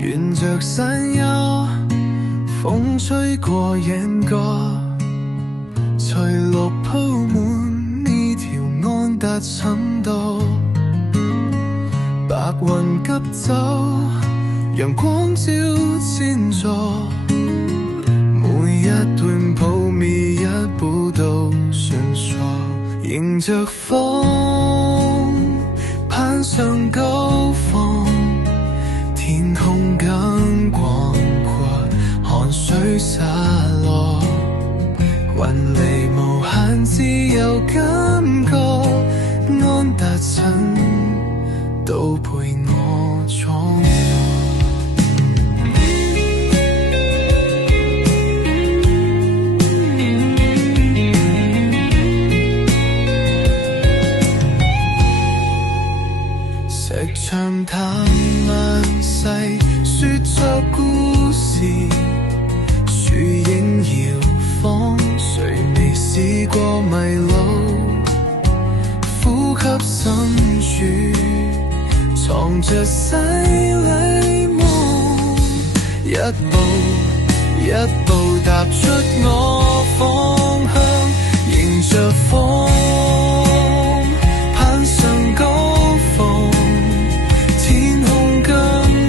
沿着山丘，風吹過影角，隨綠鋪滿呢條安達臣道。白雲急走，陽光照前座，每一段抱每一步都算數。迎着風攀上高峰，天空更廣闊，汗水灑落，雲離無限自由感覺，安達臣都陪我闖禍。石牆淡萬世，說作故事，樹影搖晃，誰未試過迷路？呼吸深處藏着洗禮夢，一步一步踏出我方向，迎着風攀上高峰，天空更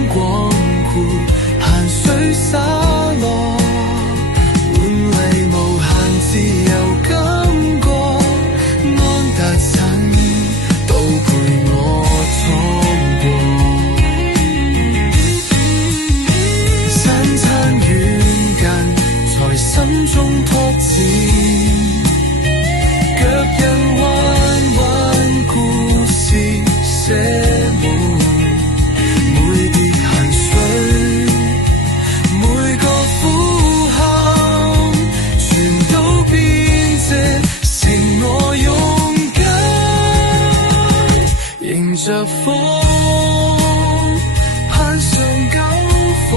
廣闊，汗水灑落，換嚟無限自由感覺，安達臣都陪我闖過。山餐遠近在心中拓展，腳印彎彎故事寫滿，每滴汗水每個呼喊，全都變這成我勇敢。迎着風攀上高峰，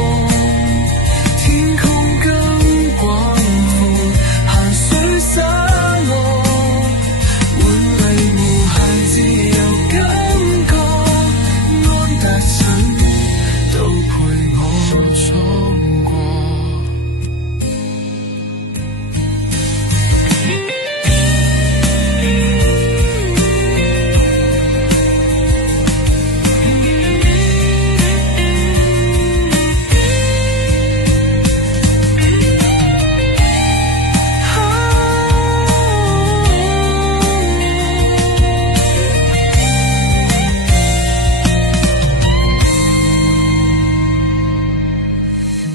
天空更廣闊，汗水灑落，換嚟無限自由感覺，安達臣都陪我闖過。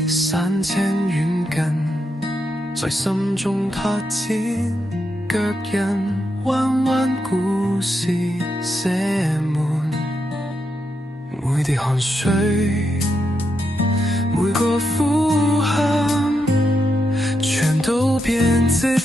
山青遠近在心中拓展，腳印彎彎故事寫滿，每滴汗水每個呼喊，全都變這